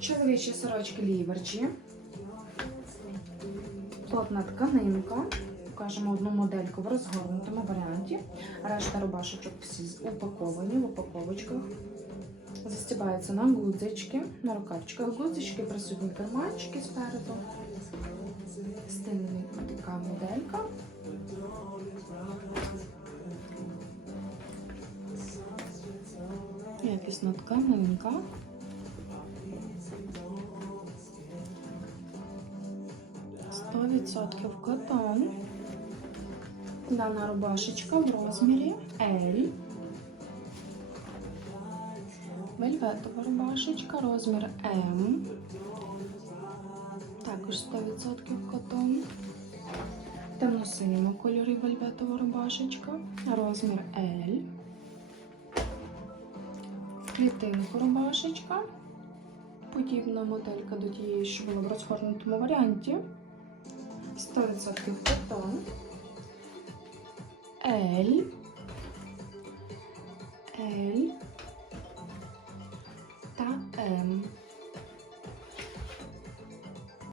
Чоловічі сорочки ліверчі. Плотна тканинка. Покажемо одну модельку в розгорнутому варіанті. Решта рубашечок всі упаковані в упаковочках. Застібаються на гудзички, на рукавчиках гудзички, присутні карманчики спереду. Стильна така моделька. Якісна тканинка. Сто відсотків котон. Дана рубашечка в розмірі L. Вельветова рубашечка, розмір М. Також 100% котон. Темно-синьому кольорі вельветова рубашечка, розмір L. Клітинку рубашечка. Подібна моделька до тієї, що була в розгорнутому варіанті. 100% котон. L. L та М.